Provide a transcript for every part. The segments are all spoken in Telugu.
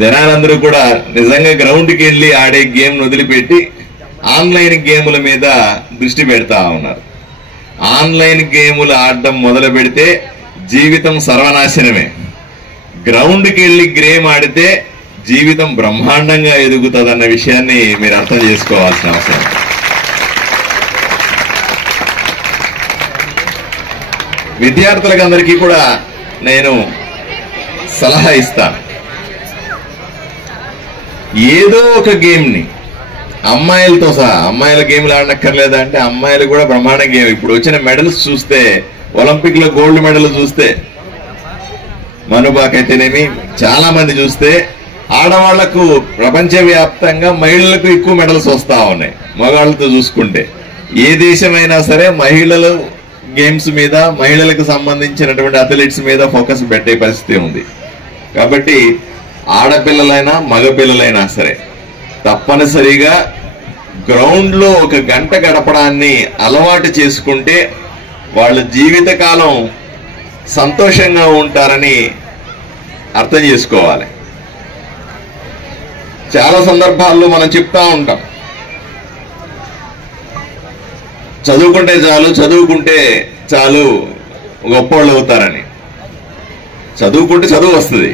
జనాలందరూ కూడా నిజంగా గ్రౌండ్కి వెళ్ళి ఆడే గేమ్ వదిలిపెట్టి ఆన్లైన్ గేముల మీద దృష్టి పెడతా ఉన్నారు. ఆన్లైన్ గేములు ఆడడం మొదలు పెడితే జీవితం సర్వనాశనమే. గ్రౌండ్కి వెళ్ళి గేమ్ ఆడితే జీవితం బ్రహ్మాండంగా ఎదుగుతుందన్న విషయాన్ని మీరు అర్థం చేసుకోవాల్సిన అవసరం. విద్యార్థులకు అందరికీ కూడా నేను సలహా ఇస్తాను. ఏదో ఒక గేమ్ని అమ్మాయిలతో సహా, అమ్మాయిల గేమ్లు ఆడనక్కర్లేదా అంటే అమ్మాయిలు కూడా బ్రహ్మాండ గేమ్. ఇప్పుడు వచ్చిన మెడల్స్ చూస్తే, ఒలింపిక్ లో గోల్డ్ మెడల్ చూస్తే, మనుబాక్ అయితేనేమి చాలా మంది చూస్తే ఆడవాళ్లకు ప్రపంచవ్యాప్తంగా మహిళలకు ఎక్కువ మెడల్స్ వస్తా ఉన్నాయి మగవాళ్ళతో చూసుకుంటే. ఏ దేశమైనా సరే మహిళలు గేమ్స్ మీద, మహిళలకు సంబంధించినటువంటి అథ్లెట్స్ మీద ఫోకస్ పెట్టే పరిస్థితి ఉంది. కాబట్టి ఆడపిల్లలైనా మగపిల్లలైనా సరే తప్పనిసరిగా గ్రౌండ్ లో ఒక గంట గడపడాన్ని అలవాటు చేసుకుంటే వాళ్ళ జీవితకాలం సంతోషంగా ఉంటారని అర్థం చేసుకోవాలి. చాలా సందర్భాల్లో మనం చెప్తా ఉంటాం, చదువుకుంటే చాలు గొప్పవాళ్ళు అవుతారని. చదువుకుంటే చదువు వస్తుంది,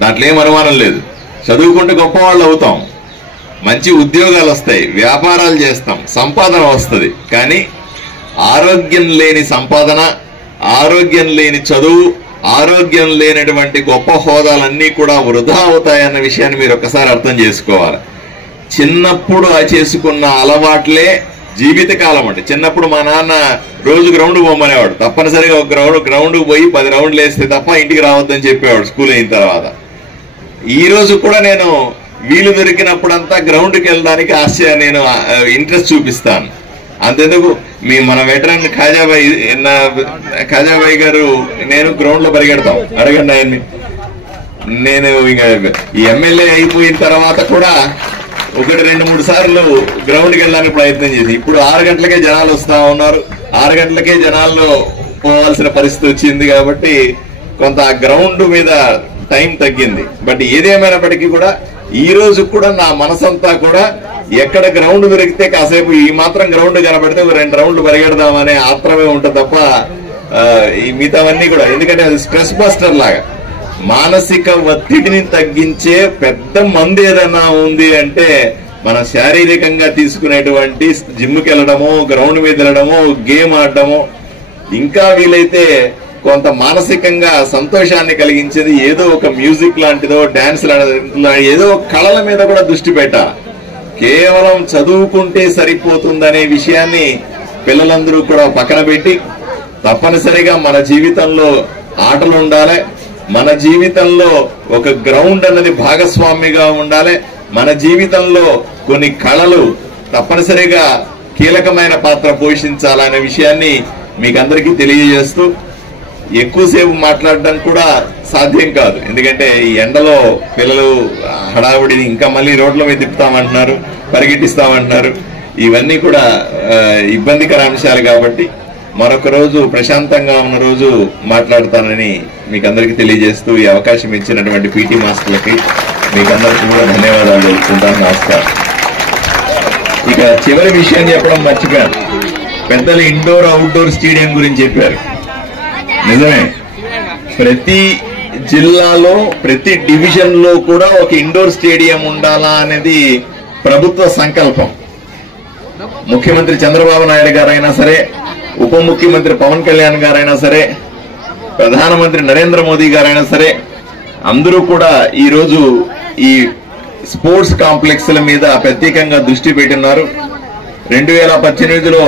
దాంట్లో ఏం అనుమానం లేదు. చదువుకుంటే గొప్పవాళ్ళు అవుతాం, మంచి ఉద్యోగాలు వస్తాయి, వ్యాపారాలు చేస్తాం, సంపాదన వస్తుంది. కానీ ఆరోగ్యం లేని సంపాదన, ఆరోగ్యం లేని చదువు, ఆరోగ్యం లేనటువంటి గొప్ప హోదాలన్నీ కూడా వృధా అవుతాయన్న విషయాన్ని మీరు ఒక్కసారి అర్థం చేసుకోవాలి. చిన్నప్పుడు చేసుకున్న అలవాట్లే జీవితకాలం అంటే. చిన్నప్పుడు మా నాన్న రోజు గ్రౌండ్ పోమనేవాడు, తప్పనిసరిగా ఒక గ్రౌండ్ పోయి 10 రౌండ్లు వేస్తే తప్ప ఇంటికి రావద్దని చెప్పేవాడు స్కూల్ అయిన తర్వాత. ఈ రోజు కూడా నేను వీలు దొరికినప్పుడంతా గ్రౌండ్కి వెళ్ళడానికి నేను ఇంట్రెస్ట్ చూపిస్తాను. అంతెందుకు మన వెటరన్ ఖాజాబాయి గారు నేను గ్రౌండ్ లో పరిగెడతాం, అడగండి ఆయన్ని. నేను ఇంకా ఎమ్మెల్యే అయిపోయిన తర్వాత కూడా 1-2-3 సార్లు గ్రౌండ్కి వెళ్ళడానికి ప్రయత్నం చేసి, ఇప్పుడు 6 గంటలకే జనాలు వస్తా ఉన్నారు. 6 గంటలకే జనాల్లో పోవాల్సిన పరిస్థితి వచ్చింది. కాబట్టి కొంత ఆ గ్రౌండ్ మీద టైం తగ్గింది. బట్ ఏదేమైనప్పటికీ కూడా ఈ రోజు కూడా నా మనసంతా కూడా ఎక్కడ గ్రౌండ్ దొరికితే కాసేపు ఈ మాత్రం గ్రౌండ్ కనబడితే 2 రౌండ్లు పరిగెడదామనే ఆత్రమే ఉంటుంది తప్ప ఈ మిగతావన్నీ కూడా. ఎందుకంటే అది స్ట్రెస్ బస్టర్ లాగా, మానసిక ఒత్తిడిని తగ్గించే పెద్ద మందు ఏదైనా ఉంది అంటే మన శారీరకంగా తీసుకునేటువంటి జిమ్కి వెళ్ళడము, గ్రౌండ్ మీద వెళ్ళడము, గేమ్ ఆడటము, ఇంకా వీలైతే కొంత మానసికంగా సంతోషాన్ని కలిగించేది ఏదో ఒక మ్యూజిక్ లాంటిదో, డాన్స్ లాంటిదో, ఏదో కళల మీద కూడా దృష్టి పెట్టాలి. కేవలం చదువుకుంటే సరిపోతుందనే విషయాన్ని పిల్లలందరూ కూడా పక్కన పెట్టి తప్పనిసరిగా మన జీవితంలో ఆటలు ఉండాలి, మన జీవితంలో ఒక గ్రౌండ్ అన్నది భాగస్వామిగా ఉండాలి, మన జీవితంలో కొన్ని కళలు తప్పనిసరిగా కీలకమైన పాత్ర పోషించాలనే విషయాన్ని మీకందరికీ తెలియజేస్తూ, ఎక్కువసేపు మాట్లాడడం కూడా సాధ్యం కాదు. ఎందుకంటే ఈ ఎండలో పిల్లలు హడావుడిని ఇంకా మళ్ళీ రోడ్ల మీద తిప్పుతామంటున్నారు, పరిగెట్టిస్తామంటున్నారు. ఇవన్నీ కూడా ఇబ్బందికర అంశాలు. కాబట్టి మరొక రోజు ప్రశాంతంగా ఉన్న రోజు మాట్లాడతానని మీకు అందరికీ తెలియజేస్తూ, ఈ అవకాశం ఇచ్చినటువంటి పీటీ మాస్టర్లకి మీకందరికీ కూడా ధన్యవాదాలు తెలుపుకుంటాను. నమస్కారం. ఇక చివరి విషయం చెప్పడం మర్చిపోయాను. పెద్దలు ఇండోర్ అవుట్డోర్ స్టేడియం గురించి చెప్పారు. నిజమే, ప్రతి జిల్లాలో ప్రతి డివిజన్ లో కూడా ఒక ఇండోర్ స్టేడియం ఉండాలా అనేది ప్రభుత్వ సంకల్పం. ముఖ్యమంత్రి చంద్రబాబు నాయుడు గారైనా సరే, ఉప ముఖ్యమంత్రి పవన్ కళ్యాణ్ గారైనా సరే, ప్రధానమంత్రి నరేంద్ర మోదీ గారైనా సరే, అందరూ కూడా ఈరోజు ఈ స్పోర్ట్స్ కాంప్లెక్స్ల మీద ప్రత్యేకంగా దృష్టి పెట్టినారు. 2018లో